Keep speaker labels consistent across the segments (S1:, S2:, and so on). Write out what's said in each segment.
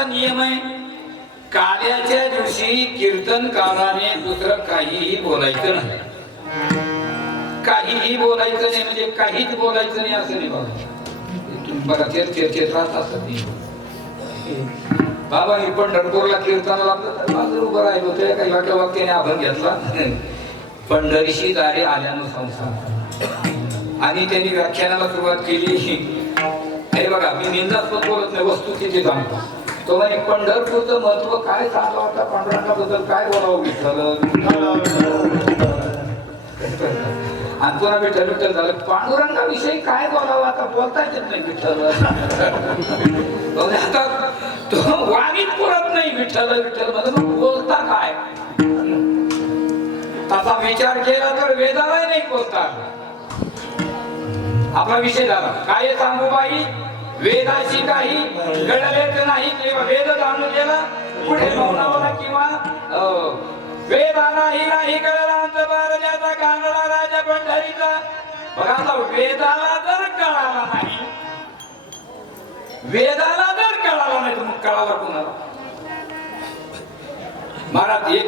S1: कार्याचा नियम आहे कार्याच्या दिवशी कीर्तनकाराने दुसरं काहीही बोलायचं नाही. काहीही बोलायचं नाही म्हणजे काहीच बोलायचं नाही असं नाही बघा बघा चर्चेत राहत असत बाबा मी पंढरपूरला कीर्तन लागलं तर माझं उभं राहिलो ते काही वाक्य वाक्याने आभार घेतला. पंढरीशी दारे आल्यानं संसार. आणि त्यांनी व्याख्यानाला सुरुवात केली. हे बघा मी निंदास्पद बोलत नाही वस्तू तिथे सांगतो. तुम्हाला पंढरपूरचं महत्त्व काय सांगावं आता पांडुरंगाबद्दल काय बोलावं विठ्ठल आणि तुला विठ्ठल विठ्ठल झालं. पांडुरंगाविषयी काय बोलावं आता? बोलता येत नाही विठ्ठल आता. तो वाणीत पुरत नाही विठ्ठल विठ्ठलमध्ये मग बोलता काय? तसा विचार केला तर वेदाला नाही बोलता. आपला विषय झाला. काय सांगू बाई? वेदाशी काही घडलेच नाही किंवा वेद जाणून गेला पुढे मौनावला किंवा अं, वेदालाही नाही कळला अंत बारजाचा कानडा राजा पंढरीचा. बघा आता वेदाला जर कळाला नाही. वेदाला जर कळाला नाही तर मग कळाला कुणाला? महाराज एक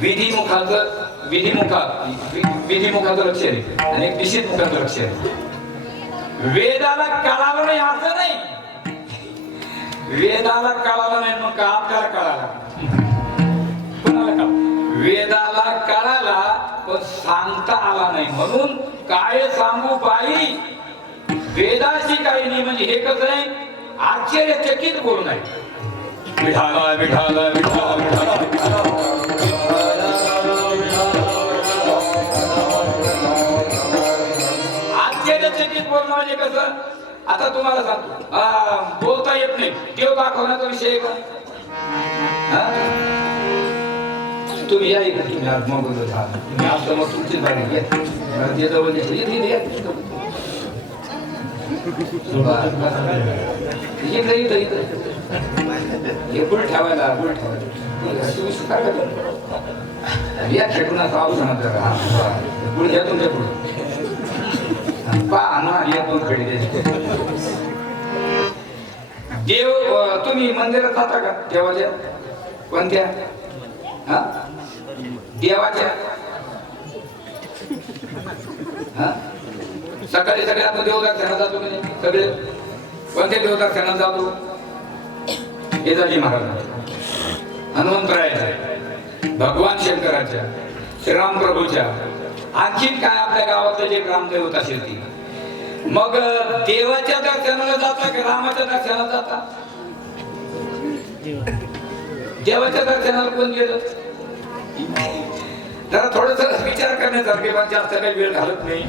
S1: विधिमुखाचं विधिमुखा विधिमुखाचं लक्ष आहे. आणि एक निषेध मुखाचं लक्ष आहे. वेदाला कळालं नाही असं नाही. वेदाला कळावं नाही मग आपल्याला कळाला? कुणाला वेदाला कळाला पण सांगता आला नाही. म्हणून काय सांगू बाई? वेदाशी काही नाही म्हणजे हे कसं आहे? आश्चर्यचकित बोलून आहे. विठाला विठाला विठाला म्हणजे कसं? आता तुम्हाला सांगतो. बोलता येत नाही. देव दाखवण्याचा विषय का? तुम्ही या इकडे तुम्ही आज मग तुम्ही आज समोर तुमची बाहेर या ये जवळ ये. ये, इकडे इथं हे गुळ ठेवायला गुळ ठेवायला. तुम्ही या खेळून असं आवश्यक गुळ घ्या तुमच्यापुढे. दोन खडी द्यायची देव तुम्ही मंदिरात जाता का देवाच्या कोणत्या हा देवाच्या हा सकाळी सगळे आपण देवदर्शनाला जातो की सगळे कोणत्या देवदर्शनाला जातो येजाजी महाराज हनुमंतरायाच्या भगवान शंकराच्या श्रीराम प्रभूच्या आणखीन काय आपल्या गावातलं जे ग्रामदैवत असेल ती. मग देवाच्या दर्शनाला जाता की रामाच्या दर्शनाला जाता? देवाच्या दर्शनाला कोण गेलं? जरा थोडस विचार करण्यासारखे पण जास्त काही वेळ घालत नाही.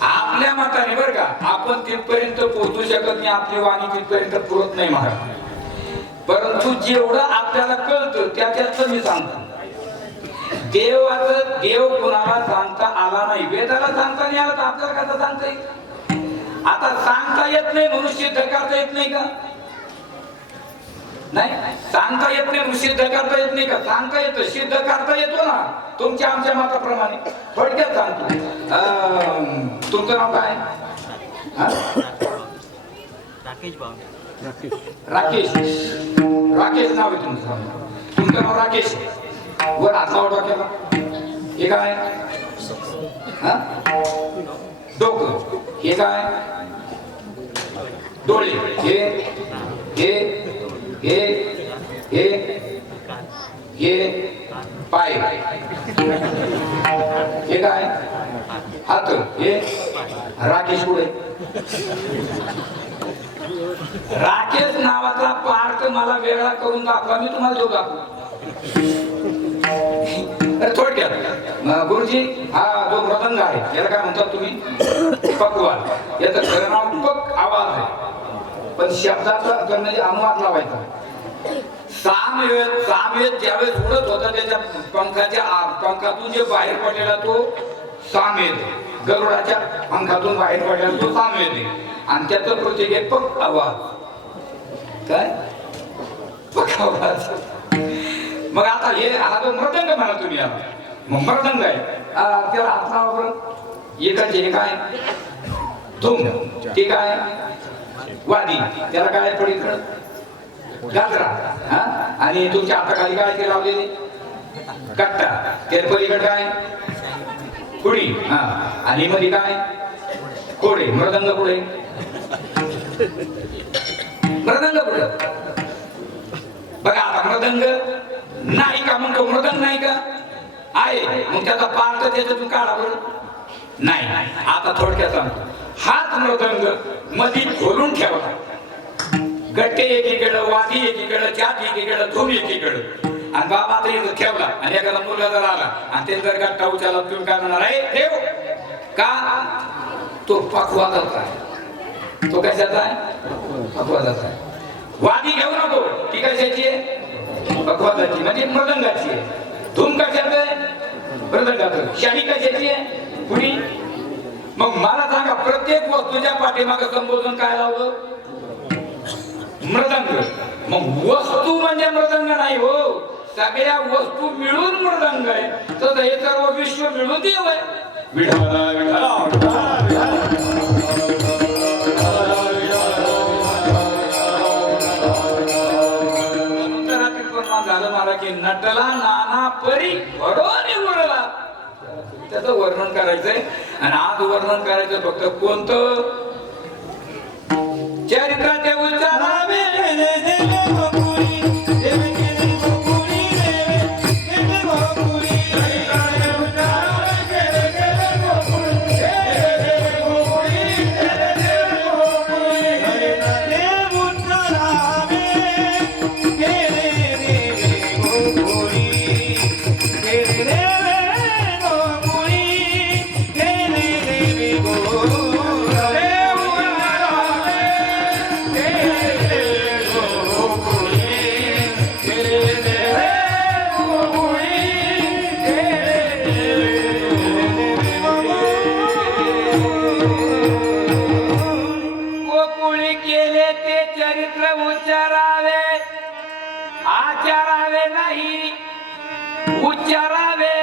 S1: आपल्या मताने बरं का आपण तिथपर्यंत पोहोचू शकत नाही आपली वाणी तिथपर्यंत पुरत नाही महाराज. परंतु जेवढं आपल्याला कळतं त्याच्यात मी सांगतो. देवाचं देव कुणाला सांगता आला नाही. वेदाला सांगता नाही आला तर आपल्याला कसं सांगता येईल? आता सांगता येत नाही म्हणून सिद्ध करता येत नाही का? नाही? सांगता येत नाही म्हणून सिद्ध करता येत नाही का? सांगता येतं सिद्ध करता येतो ना. तुमच्या आमच्या मताप्रमाणे. थोडक्यात सांगतो. तुमचं नाव काय?
S2: राकेश
S1: राकेश. राकेश नाव आहे तुमचं. तुमचं नाव राकेश. वर हात लावा डोक्याला हे काय? हा? डोकं. हे काय? डोळे. हे हे हे हे हे पाय. हे काय? हात. हे? राकेश पुढे राकेश नावाचा पार्ट मला वेगळा करून दाखवा. मी तुम्हाला तो दाखवू आहे. याला काय म्हणतात तुम्ही? पकवान याचं खरं नाव पक आवाज आहे. पण शब्दाचा करण्याचे म्हणजे अनुवाद लावायचा. सामवेद सामवेद ज्यावेळेस उडत होता त्याच्या पंखाच्या आ- पंखातून जे बाहेर पडलेला तो सामवेद गरुडाच्या पंखातून बाहेर पडलेला तो सामवेद आहे. आणि त्याचं प्रतीक आहे पक आवाज. काय? पक आवाज. मग आता हे हा जो मृदंग म्हणा तुम्ही आता मग मृदंग आहे त्याला हात लावा बरं एकाचे हे काय? धुम ते काय? वादी. त्याला काय पडीकडं गाजरा. हा? आणि तुमच्या हाताखाली काय ते लावलेले? कट्टा. त्या पलीकडे काय? कुडी. हा. आणि मध्ये काय? कोडे. मृदंग पुढे मृदंग पुढे बघा आता मृदंग नाही का? म्हणतो मृदंग नाही का? आहे. मग त्याचा पार्ट त्याच्यातून काढा बरं. नाही आता थोडक्यात सांगतो. हात मृदंगमध्ये खोलून ठेवला गट्टे एकीकडं वाटी एकीकडं चाप एकीकडं धूम एकीकडं. आणि बाबा आता ठेवला. आणि एखादा मुलगा जर आला आणि ते जर गट्टा उचलला तुम्ही काय म्हणणार आहे? ठेव. का? तो पकवादाचा आहे. तो कशाचा आहे? पकवादाचा आहे. वादी घेऊ नको. ती कशाची आहे? पकवादाची म्हणजे मृदंगाची आहे. धूम कशाचं आहे मृदंगाचं शाही कशाची आहे कुणी मग मला सांगा प्रत्येक वस्तूच्या पाठीमाग संबोधन काय लावलं? मृदंग. मग वस्तू म्हणजे मृदंग नाही हो. सगळ्या वस्तू मिळून मृदंग आहे. तसं हे सर्व विश्व मिळून देव आहे. विठाला, विठाला. नटला नाना परी भडोनी उडला त्याच वर्णन करायचंय. आणि आज वर्णन करायचं फक्त कोणतं? चरित्राचे उच्चारावे.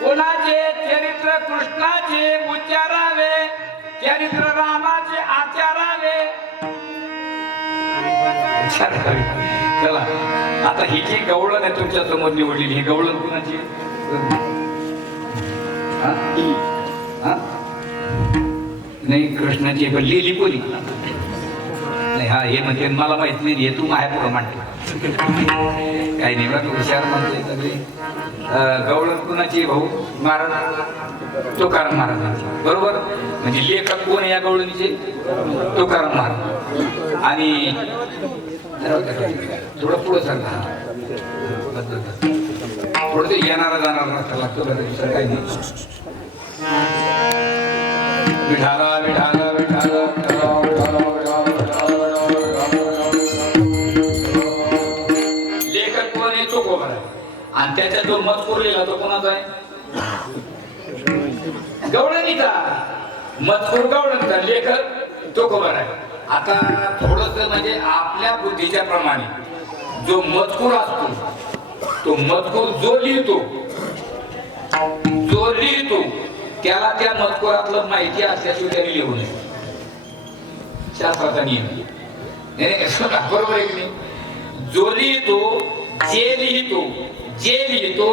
S1: कोणाचे चरित्र कृष्णाचे उच्चारावे. चरित्र रामाचे आचारावे. चला आता ही जी गवळण आहे तुमच्यासमोर निवडलेली ही गवळण कुणाची? नाही कृष्णाची पण लिहिली कोणी? नाही हा हे म्हणजे मला माहीत नाही हे तू माझ्या पुढं मांडते काही नाही बरं हुशार म्हणते सगळे भाऊ? महाराज तुकाराम महाराजांचे बरोबर? म्हणजे लेखक कोण या गवळणीचे? तुकाराम महाराज आणि थोडं पुढं सांगा थोडं ते येणारा जाणार रस्ता लागतो बरं, दुसरं काही नाही. विठाला विठाला विठाला विठाला विठाला विठाला विठाला. लेखक कोण आहे? तो कोण आहे? आणि त्याचा जो मजकूर लिहिला तो कोणाचा आहे? गवळणीचा. मजकूर गवळणीचा. लेखक तो खबर आहे. आता थोडस म्हणजे आपल्या बुद्धीच्या प्रमाणे जो मजकूर असतो तो मजकूर जो लिहितो जो लिहितो त्याला त्या मजकुरातलं माहिती असल्याशिवाय त्याने लिहू नये. शास्त्राचा नियम. बरोबर आहे की नाही? जो लिहितो जे लिहितो जे लिहितो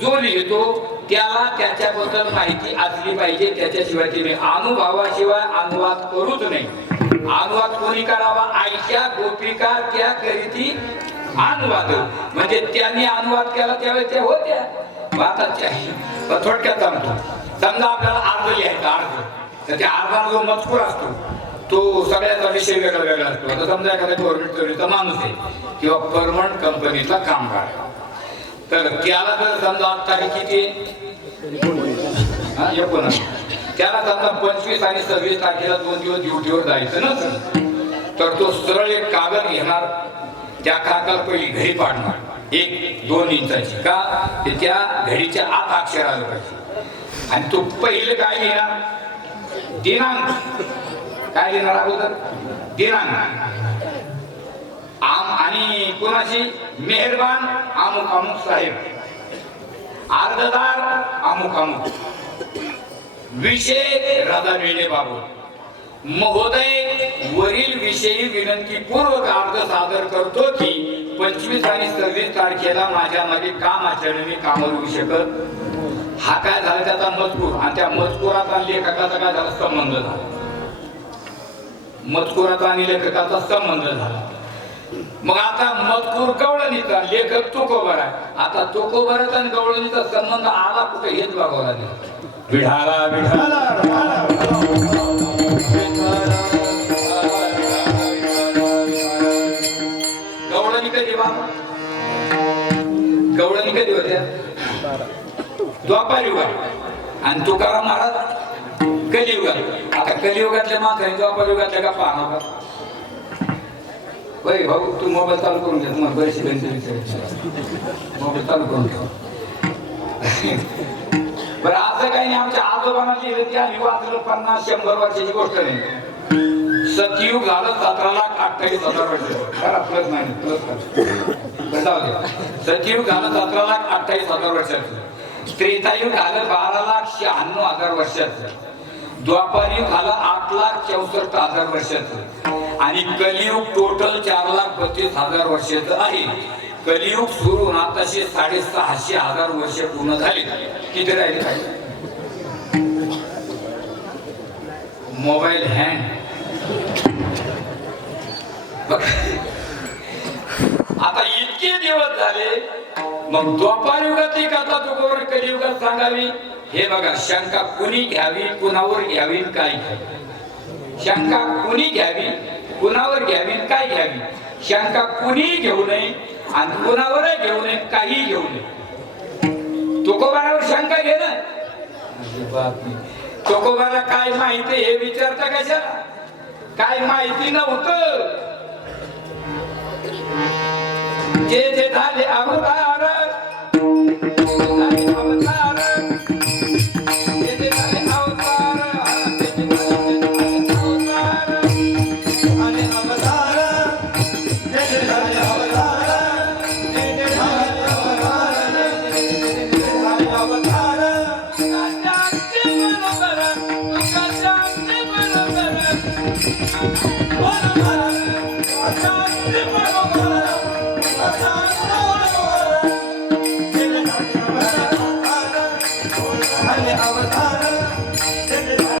S1: जो लिहितो त्याला त्याच्याबद्दल माहिती असली पाहिजे त्याच्याशिवाय तिने अनुभवाशिवाय अनुवाद करूच नाही. अनुवाद कोणी करावा? आयशा गोपिका त्या करीती अनुवाद. म्हणजे त्यांनी अनुवाद केला त्यावेळेस त्या होत्या. वाताच्या पण थोडक्यात सांगतो. समजा आपल्याला अर्ज लिहायचा अर्ज तर त्या अर्जाला जो मजकूर असतो तो सगळ्याचा विषय वेगळा वेगळा असतो. आता समजा एखादा गव्हर्नमेंट माणूस आहे किंवा परमनंट कंपनीतला कामगार आहे. तर त्याला जर समजा आज तारीख किती? आहे? एकोणीस त्याला समजा पंचवीस आणि सव्वीस तारखेला दोन दिवस ड्युटीवर जायचं ना तर तो सरळ एक कागद घेणार. त्या कागदाला पहिली घडी पाडणार. एक दोन इंचाची. का? ते त्या घडीच्या आत अक्षर आलं पाहिजे. आणि तो पहिले काय लिहिणार दिनांक. काय लिहिणार अगोदर? दिनांक. आम आणि कुणाशी मेहरबान अमुक अमुक साहेब. अर्जदार अमुक अमुक. विषय राधा मिळे बाबू. महोदय वरील विषयी विनंती पूर्वक अर्ज सादर करतो की पंचवीस आणि सव्वीस तारखेला माझ्या मध्ये काम आचरणे मी कामावर शकत हा काय झाला त्याचा मजकूर? आणि त्या मजकुराचा लेखकाचा काय झाला? संबंध झाला. मजकुराचा आणि लेखकाचा संबंध झाला. मग आता मजकूर गवळणीचा लेखक तुकोबर आहे. आता तुकोबराचा आणि गवळणीचा संबंध आला कुठे हेच बघावं लागेल. विढाला विढाला गवळणी कधी बा? गवळणी कधी होत्या? द्वापार युगात आणि तुकाराम महाराज कलियुगात. आता कलियुगातल्या माणसाने द्वापार युगातल्या का पाहणार? होय भाऊ तू मोबाईल चालू करून घ्या तुम्हाला बरेचसे गणित मोबाईल चालू करून ठेवा बरं असं काही नाही आमच्या आजोबांना लिहिलं की आम्ही वाचलं पन्नास शंभर वर्षाची गोष्ट नाही. सतयुग झालं सतरा लाख अठ्ठावीस हजार वर्ष. प्लस नाही प्लस करा सतयुग झालं सतरा लाख अठ्ठावीस हजार वर्षाचं. त्रेतायुग झालं बारा लाख शहाण्णव हजार वर्षाचं. द्वापारी झालं आठ लाख चौसष्ट हजार वर्षाचं. आणि कलियुग टोटल चार लाख बत्तीस हजार वर्षाचं आहे. कलियुग सुरू होऊन आताशे साडेसहाशे हजार वर्ष पूर्ण झाले. किती राहिले पाहिजे मोबाईल हँड आता इतके दिवस झाले मग द्वापार युगातली कथा तुकोवर कलियुगात सांगावी? हे बघा शंका कुणी घ्यावी कुणावर घ्यावी काय घ्यावी? शंका कुणी घ्यावी कुणावर घ्यावी काय घ्यावी? शंका कुणी घेऊ नये आणि कुणावरही घेऊ नये काही घेऊ नये. तुकोबारावर शंका घे ना. तुकोबाला काय माहिती हे विचारता कशाला? काय माहिती नव्हतं. जे जे झाले अवतार